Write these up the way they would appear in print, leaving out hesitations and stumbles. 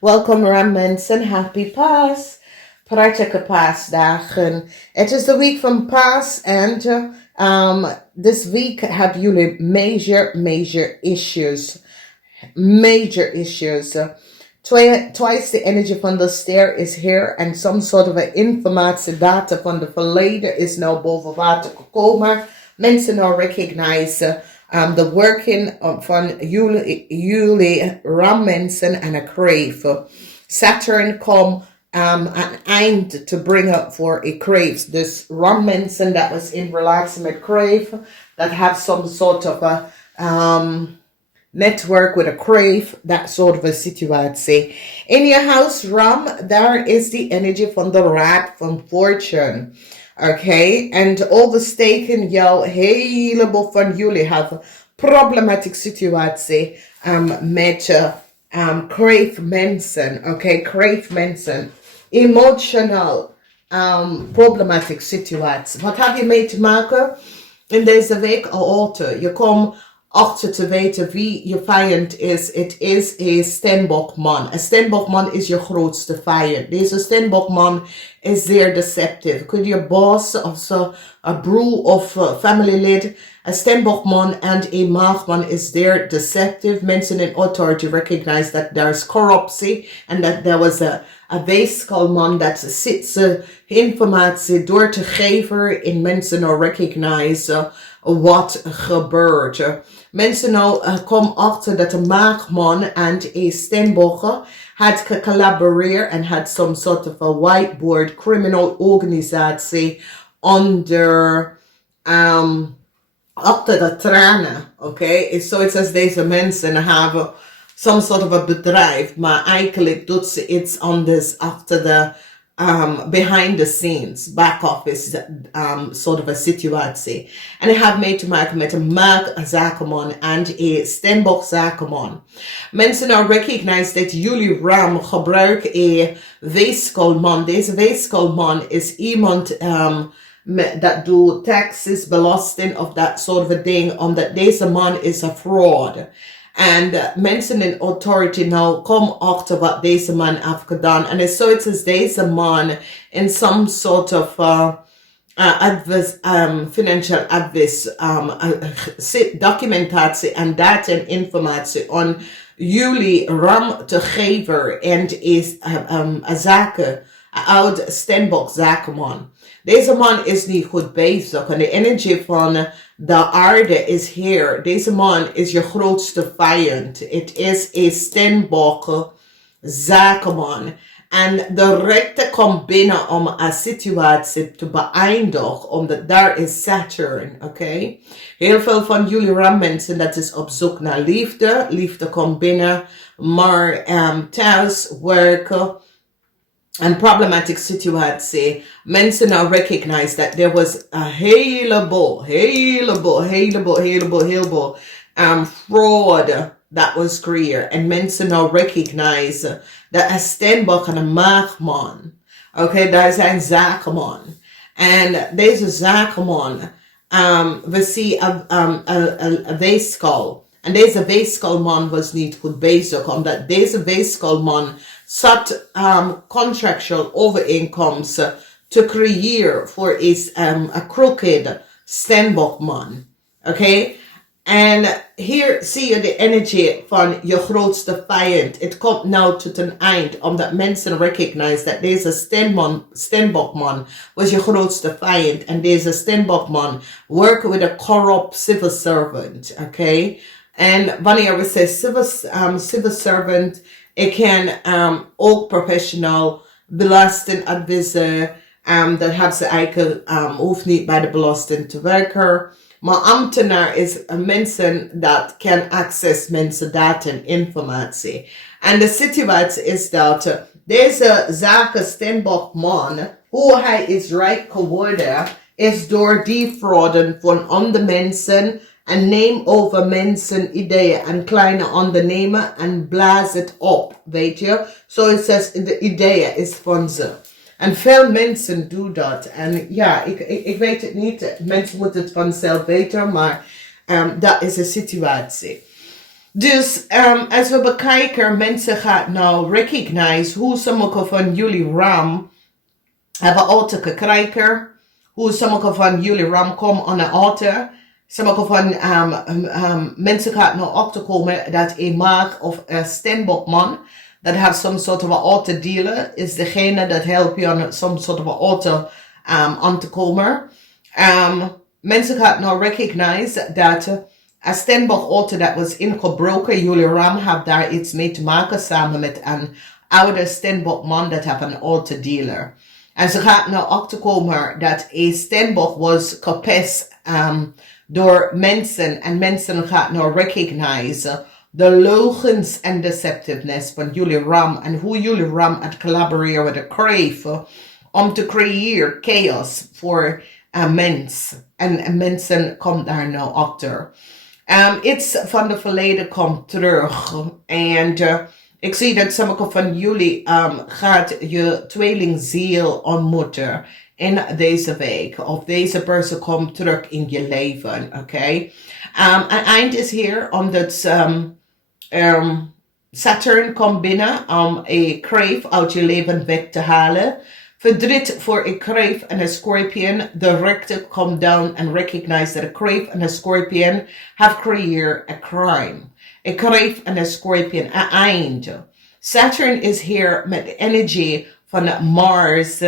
Welkom mensen, happy Paas. Prettige paasdagen. Het is de week van Paas and this week have jullie major issues. Major issues. Twice the energy van de ster is here and some sort of a informatie data van de verleden is nou boven water gekomen. Mensen nou recognize the working van jullie rammensen en a crave. Saturn come an eind to bring up for a crave. Dus rammensen that was in relatie met crave that have some sort of a network with a crave, that sort of a situatie. In your house, Ram, there is the energy from the rat from fortune. Okay, and oversteken jouw heleboel van jullie have problematic situatie met crave mensen. Okay, crave mensen. Emotional problematic situatie. Wat heb je mee te maken in deze week? Auto. Je komt achter te weten wie je vijand is. Het is een Stenbokman. Een Stenbokman is je grootste vijand. Deze Stenbokman is zeer deceptive. Could je boss of so, a broer of family lid, a Stenbokman and a maagman is there deceptive. Mensen in authority recognize that there's corruptie and that there was a weeskalman that zit informatie door te geven in mensen nou recognize wat gebeurt. Mensen nou komen achter dat de maagman en een Stenbokker had gecollaboreerd en had some sort of a whiteboard criminal organisatie onder achter de tranen. Okay? Zoiets als deze mensen hebben some sort of a bedrijf, maar eigenlijk doet ze iets anders achter de behind the scenes, back office sort of a situatie. En ik heb mee te maken met een maagzakenman en een Stenbok-zakenman. Mensen nou recognize dat jullie ram gebruiken een weeskalman. Deze weeskalman is iemand dat doet taxes, belasting of dat soort of a ding, omdat deze man is een fraud. En mensen in authority nou komen achter wat deze man heeft gedaan. En het is zoiets als deze man in some sort of advice, financial advice, documentatie en data en informatie aan jullie ram te geven. En is een zaken, een oud Stenbok zakenman. Deze man is niet goed bezig en de energie van de aarde is hier. Deze man is je grootste vijand. Het is een Stenbok zakenman. En de rechter komt binnen om een situatie te beëindigen, omdat daar is Saturn, oké? Heel veel van jullie rammensen dat is op zoek naar liefde. Liefde komt binnen, maar thuis werken. And problematic situatie. Mensen now recognize that there was a heleboel fraud that was created. And mensen now recognize that a Stenbok en een maagman. Okay, daar zijn zakenman. En deze zakenman, we zien een weeskal. En deze weeskalman was niet goed bezig, omdat deze weeskalman zat contractual overeenkomsten te creëren voor een crooked Stenbokman. Oké? En hier zie je de energie van je grootste vijand. Het komt nou tot een eind, omdat mensen recognize dat deze Stenbokman was je grootste vijand. En deze Stenbokman worked with a corrupt civil servant. Oké? En wanneer we zeggen civil servant, ik kan ook professional belastingadviseur, dat hebben ze eigenlijk, hoeft niet bij de belasting te werken. Maar ambtenaar is mensen dat kan access mensen data en informatie. En de situatie is dat deze zaken Stenbokman, hoe hij is rijk geworden, is door defrauden van andere mensen. En neem over mensen ideeën en kleine ondernemen en blaas het op, weet je. Zoals de ideeën is van ze. En veel mensen doen dat. En ja, ik weet het niet. Mensen moeten het vanzelf weten, maar dat is de situatie. Dus als we bekijken, mensen gaan nou recognize hoe sommige van jullie ram hebben auto gekregen. Hoe sommige van jullie ram komen aan een auto. Sommige van mensen gaan nou achterkomen dat een maag of een steenbokman dat heeft some sort of auto dealer is degene dat helpt je aan some sort of auto aan te komen. Mensen gaan nou recognize dat een steenbok auto dat was ingebroken, jullie ram heeft daar iets mee te maken samen met een oude steenbokman dat heeft een auto dealer. En ze gaat nou achterkomen dat een steenbok was gepest door mensen en mensen gaan nou recognize de leugens en deceptiveness van jullie ram en hoe jullie ram het collaboreren met de crave om te creëren chaos voor een mens. En mensen komen daar nou achter. Iets van de verleden komt terug. En ik zie dat sommige van jullie gaat je tweelingziel ontmoeten in deze week. Of deze persoon komt terug in je leven. Oké. Een eind is hier omdat Saturn komt binnen om een crave uit je leven weg te halen. Verdriet voor een crave en een scorpion. De rechter komt down and recognize that a crave and a scorpion have created a crime. A crave and a scorpion, een eind. Saturn is hier met de energie van Mars.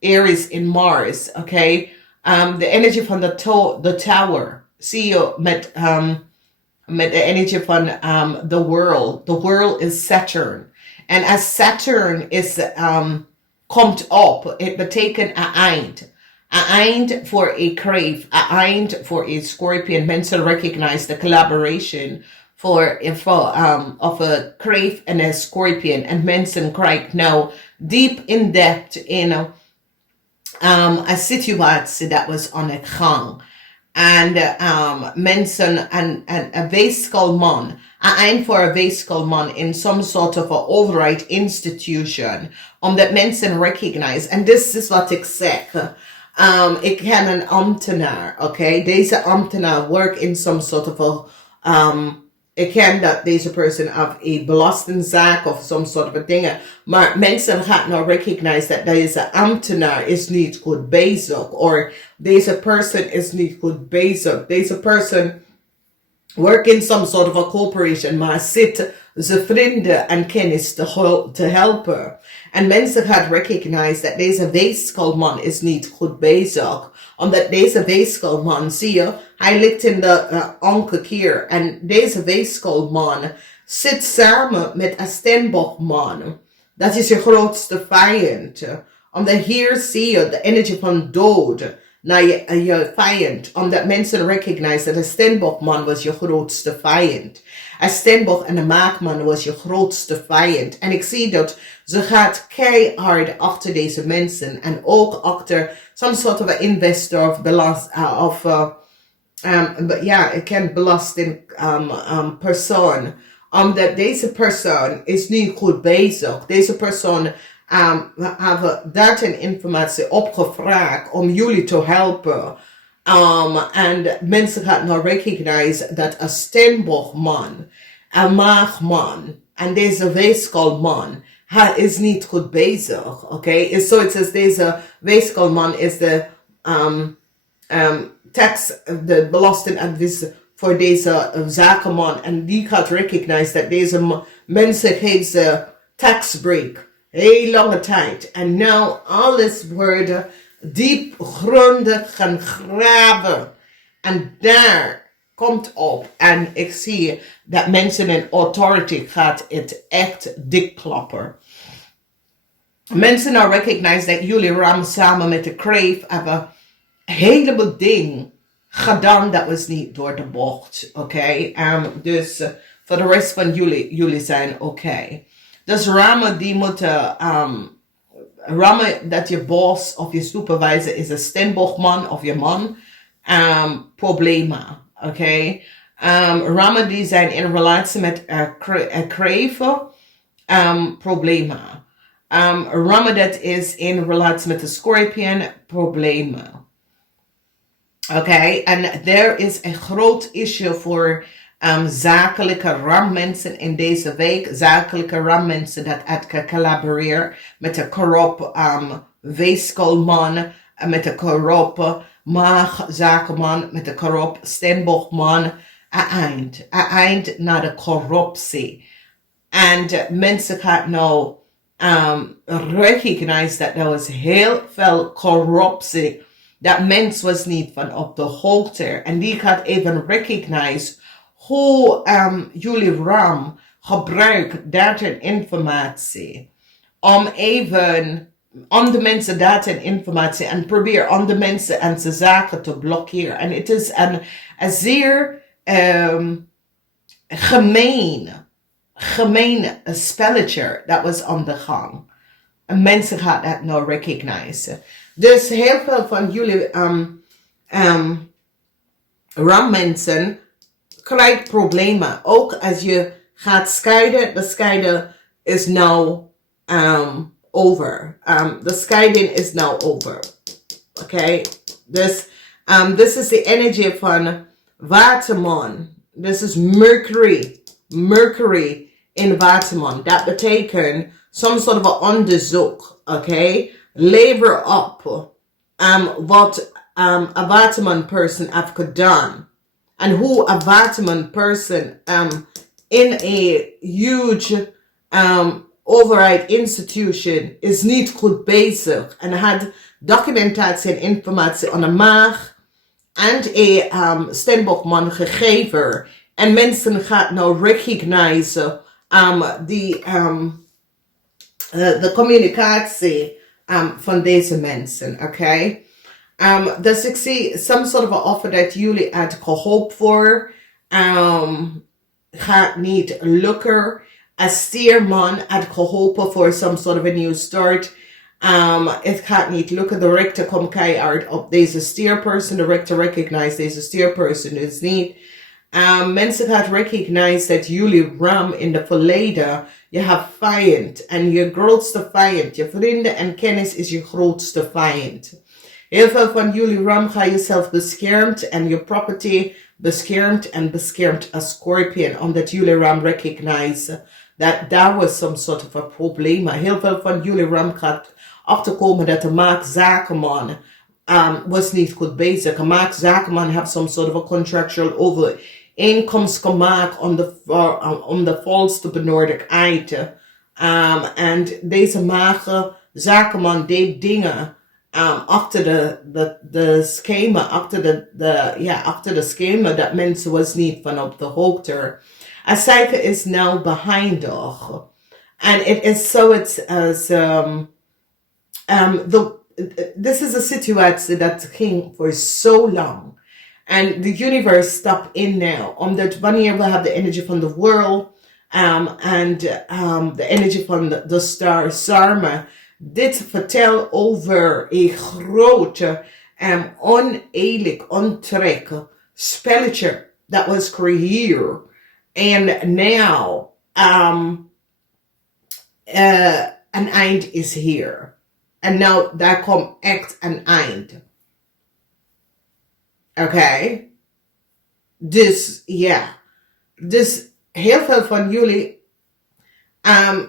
Aries in Mars, okay? De energie van de tower. Zie je met de energie van the world. The world is Saturn. En als Saturn is, komt op, het betekent een eind. Een eind voor een crave, een eind voor een scorpion. Mensen recognize the collaboration of a crave and a scorpion. En mensen krijgen nou deep in depth in een situatie dat was aan de gang. En mensen, een weeskalman, een eind voor een weeskalman in some sort of a overheid institution, omdat mensen recognize, en dit is wat ik zeg, ik ken een ambtenaar, oké? Deze ambtenaar werkt in some sort of a, ik ken dat deze persoon heeft een belastingzaak of some sort of a dingen, maar mensen gaan nou recognize dat deze ambtenaar is niet goed bezig, of deze persoon is niet goed bezig. Deze persoon werkt in some sort of a corporation, maar zit zijn vrienden en kennis te helpen. En mensen gaan recognize dat deze weeskalman is niet goed bezig. Omdat deze weeskalman, zie je, hij ligt in de ankerkeer. En deze weeskalman zit samen met een steenbokman. Dat is je grootste vijand. Omdat hier zie je de energie van dood naar je vijand. Omdat mensen recognize dat een steenbokman was je grootste vijand. Een steenbok en een maakman was je grootste vijand. En ik zie dat ze gaat keihard achter deze mensen. En ook achter some sort of investor of ik ken belasting persoon. Omdat deze persoon is niet goed bezig. Deze persoon hebben data en informatie opgevraagd om jullie te helpen. En mensen gaan nou recognize dat een steenbokman, een maagman en deze weeskalman, hij is niet goed bezig, oké? So it says deze weeskalman is de de belastingadvies voor deze zakenman. En die gaat recognize dat deze mensen geven ze tax break. Heel lange tijd. En nou alles wordt diep grondig gaan graven. En daar komt op. En ik zie dat mensen in authority gaat het echt dikklappen. Mensen nou recognize dat jullie ram samen met de crave hebben een heleboel dingen gedaan dat was niet door de bocht. Oké? Dus voor de rest van jullie zijn oké. Dus rammen die moeten rammen dat je boss of je supervisor is een steenbokman of je man. Problemen. Oké? Rammen die zijn in relatie met crave. Problemen. Rammen dat is in relatie met de scorpion. Problemen. Oké, en er is een groot issue voor zakelijke rammensen in deze week. Zakelijke rammensen dat het collaboreren met de corrupt weeskolman, met de corrupt maagzakenman, met de corrupt steenbokman. Een eind naar de corruptie. En mensen gaan nou recognize dat er was heel veel corruptie. Dat mens was niet van op de hoogte. En die gaat even recognize hoe jullie RAM gebruikt data en informatie. Om even andere mensen data en informatie en probeer andere mensen en zijn zaken te blokkeren. En het is een zeer gemeen spelletje dat was aan de gang. En mensen gaan dat nou recognize. Dus heel veel van jullie rammensen krijgt problemen. Ook als je gaat scheiden. De scheiden is nou over. De scheiding is now over. Okay? Dus this is the energy van Waterman. This is Mercury. Mercury in Waterman. Dat betekent some sort of een onderzoek. Okay? Lever op wat a Waterman person have gedaan. And hoe a Waterman person in a huge overheid institution is niet goed bezig. En had documentatie en informatie aan de maag en een steenbokman gegeven. En mensen gaan nou recognize de communicatie van deze mensen, oké? Dus ik zie some sort of a offer dat jullie had gehoopt voor, gaat niet lukken. Een stierman had geholpen voor some sort of a new start. Het gaat niet lukken. De rechter komt keihard op deze stierperson. De rechter recognize deze stierperson is niet. Mensen gaan recognize dat jullie ram in de verleden. Je hebt vijand. En je grootste vijand. Je vrienden en kennis is je grootste vijand. Heel veel van jullie ram gaan jezelf beschermd. En je property beschermd en beschermd als scorpion. Omdat jullie ram recognize that there was some sort of a probleem. Heel veel van jullie ram gaat achterkomen dat de maakzakenman was niet goed bezig. Een maakzakenman heeft some sort of a contractual overeenkomst gemaakt om de volste benodigheid. En deze maakzakenman deed dingen achter de schema, achter de schema dat mensen was niet van op de hoogte. A cycle is now behind us. And it is so it's as this is a situation that ging for so long. And the universe stopped in now. Omdat wanneer we have the energy from the world and the energy from the star Sarma, dit vertel over een grote oneerlijk, ontrek spelletje that was created. And now, an eind is here. And now, daar komt echt een eind. Oké? Dus, ja. Dus, heel veel van jullie,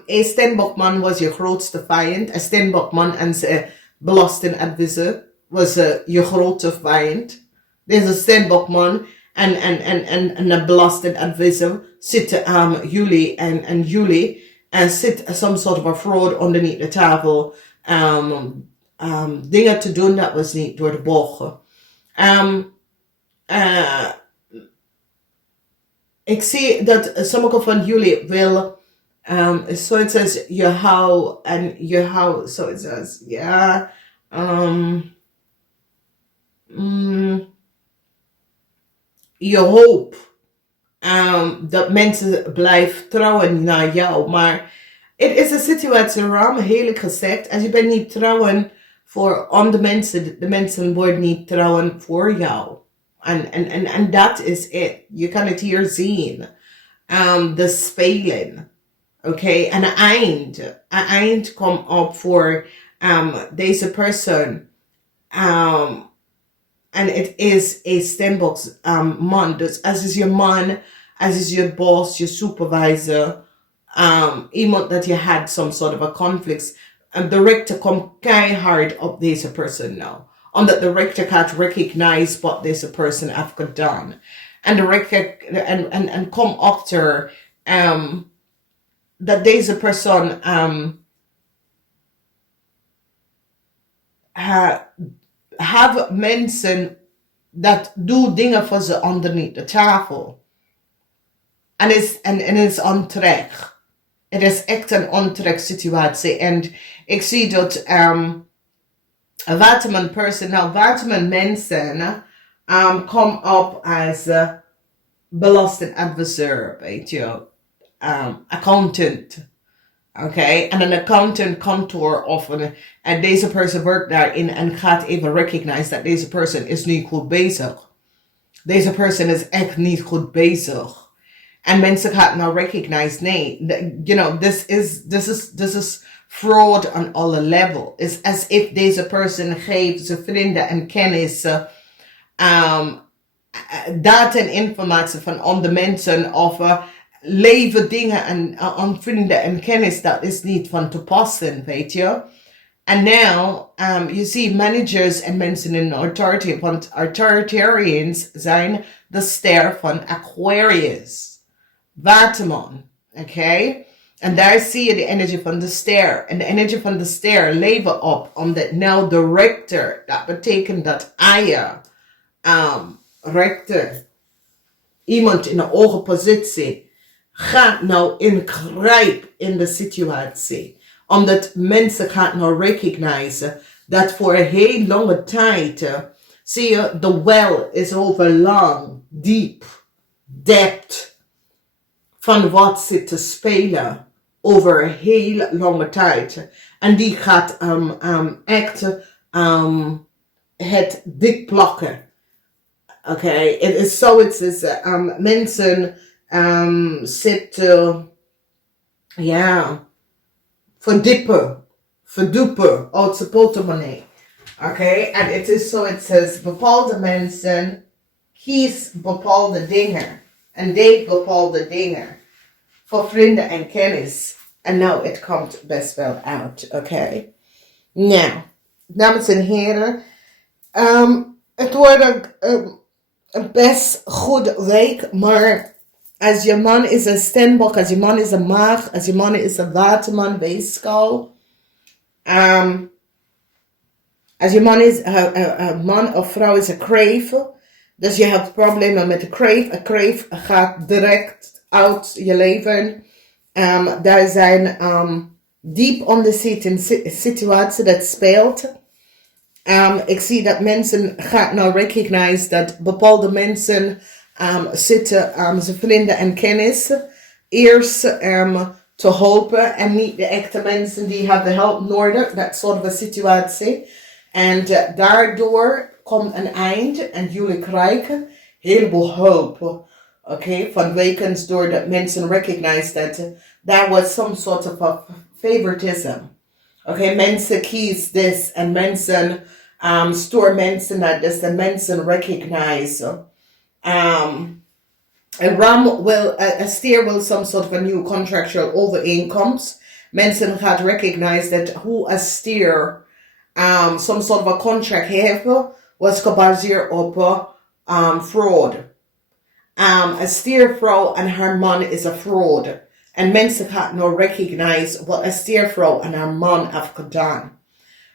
een steenbokman was je grootste vijand. Een steenbokman en zijn belastingadviseur was je grootste vijand. Deze steenbokman en een belastingadviseur zitten jullie en jullie en zit some sort of a fraud onderneath de tafel. Dingen te doen dat was niet door de bogen. Ik zie dat sommige van jullie wil zoiets als je hou en je hou zoiets als ja je hoop dat mensen blijven trouwen naar jou. Maar het is een situatie, Ram, heerlijk gezegd. Als je bent niet trouwen voor andere mensen, de mensen worden niet trouwen voor jou. En dat is het. Je kan het hier zien. De spelen. Oké, en een eind komt op voor deze persoon. En het is een steenbok man. Dus als is je man, als is je boss, je supervisor, iemand dat je had some sort of a conflict, de rechter komt keihard op deze persoon nou. Omdat de rechter gaat recognize wat deze persoon heeft gedaan. En de rechter en kom achter dat deze persoon hebben mensen dat doen dingen voor ze onderneath de tafel. En is onterecht. Het is echt een onterecht situatie. En ik zie dat Waterman person, nou Waterman mensen komen op als belastingadviseur, weet je, accountant. Okay, en een accountant kantoor of en deze persoon werkt daarin en gaat even recognize dat deze persoon is niet goed bezig. Deze persoon is echt niet goed bezig. En mensen gaan nou recognize, nee, you know, this is fraud on alle level. It's as if deze persoon geeft zijn vrienden en kennis data en informatie van andere mensen of leven dingen en aan vrienden en kennis dat is niet van toepassen, weet je. En nou, je ziet managers en mensen in authority, want authoritarians zijn de ster van Aquarius. Waterman, oké? En daar zie je de energie van de ster. En de energie van de ster leven op, omdat nou de rechter, dat betekent dat Aya, rechter, iemand in een hoge positie, gaat nou ingrijpen in de situatie. Omdat mensen gaan nou recognizen dat voor een heel lange tijd, zie je, de well is over lang, diep, depth, van wat zit te spelen over een heel lange tijd. En die gaat echt het dik plakken. Oké, het is zo, het is mensen zitten, ja, verdupen uit zijn portemonnee. Oké, en het is zo, het is bepaalde mensen kies bepaalde dingen. En deed bepaalde dingen voor vrienden en kennis. En nou, het komt best wel uit, oké? Nou, dames en heren, het wordt een best goed week, maar als je man is een steenbok, als je man is een maag, als je man is een waterman, weegschaal, als je man is een man of vrouw is een crave. Dus je hebt problemen met de crave. Een crave gaat direct uit je leven. Daar zijn diep onderzitten situaties dat speelt. Ik zie dat mensen gaan nou recognize dat bepaalde mensen zitten zijn vrienden en kennis eerst te helpen en niet de echte mensen die hebben hulp nodig. Dat soort van situatie. En daardoor komt een eind en jullie krijgen een heleboel hulp. Okay, van wekens doordat mensen recognize that there was some sort of a favoritism. Okay, mensen kies this en mensen store mensen naar this en mensen recognize. A ram will, a steer will some sort of a new contractual overeenkomst. Mensen gaan recognize that who a steer some sort of a contract heeft was gebaseerd op fraud. Een stiervrouw en haar man is een fraud. En mensen gaan nou recognize wat een stiervrouw en haar man heeft gedaan.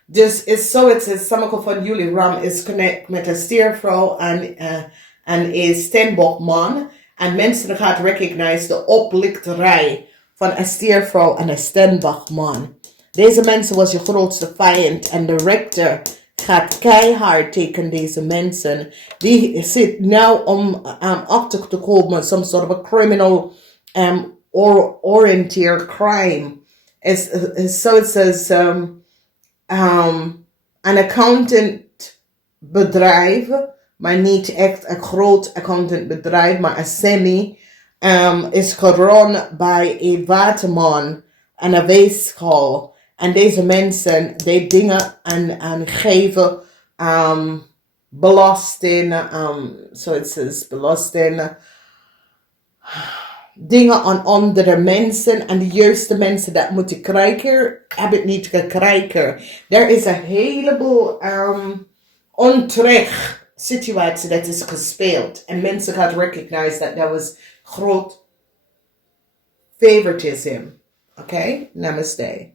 Dus is zo, het is sommige van jullie ram is connect met een stiervrouw en een steenbokman. En mensen gaan recognize de oplichterij van een stiervrouw en een steenbokman. Deze mensen was je grootste vijand en de rechter gaat keihard tegen deze mensen. Die zit nou om achter te komen, some sort of a criminal oriented crime. So it says een accountant bedrijf, maar niet echt een groot accountant bedrijf, maar een semi, is gerun bij een waterman en een weegschaal. En deze mensen, die dingen en geven belasting, so het says belasting, dingen aan andere mensen en de juiste mensen dat moeten krijgen, hebben het niet gekregen. Er is een heleboel onterecht situatie dat is gespeeld en mensen gaan recognize dat dat was groot favoritism. Okay, namaste.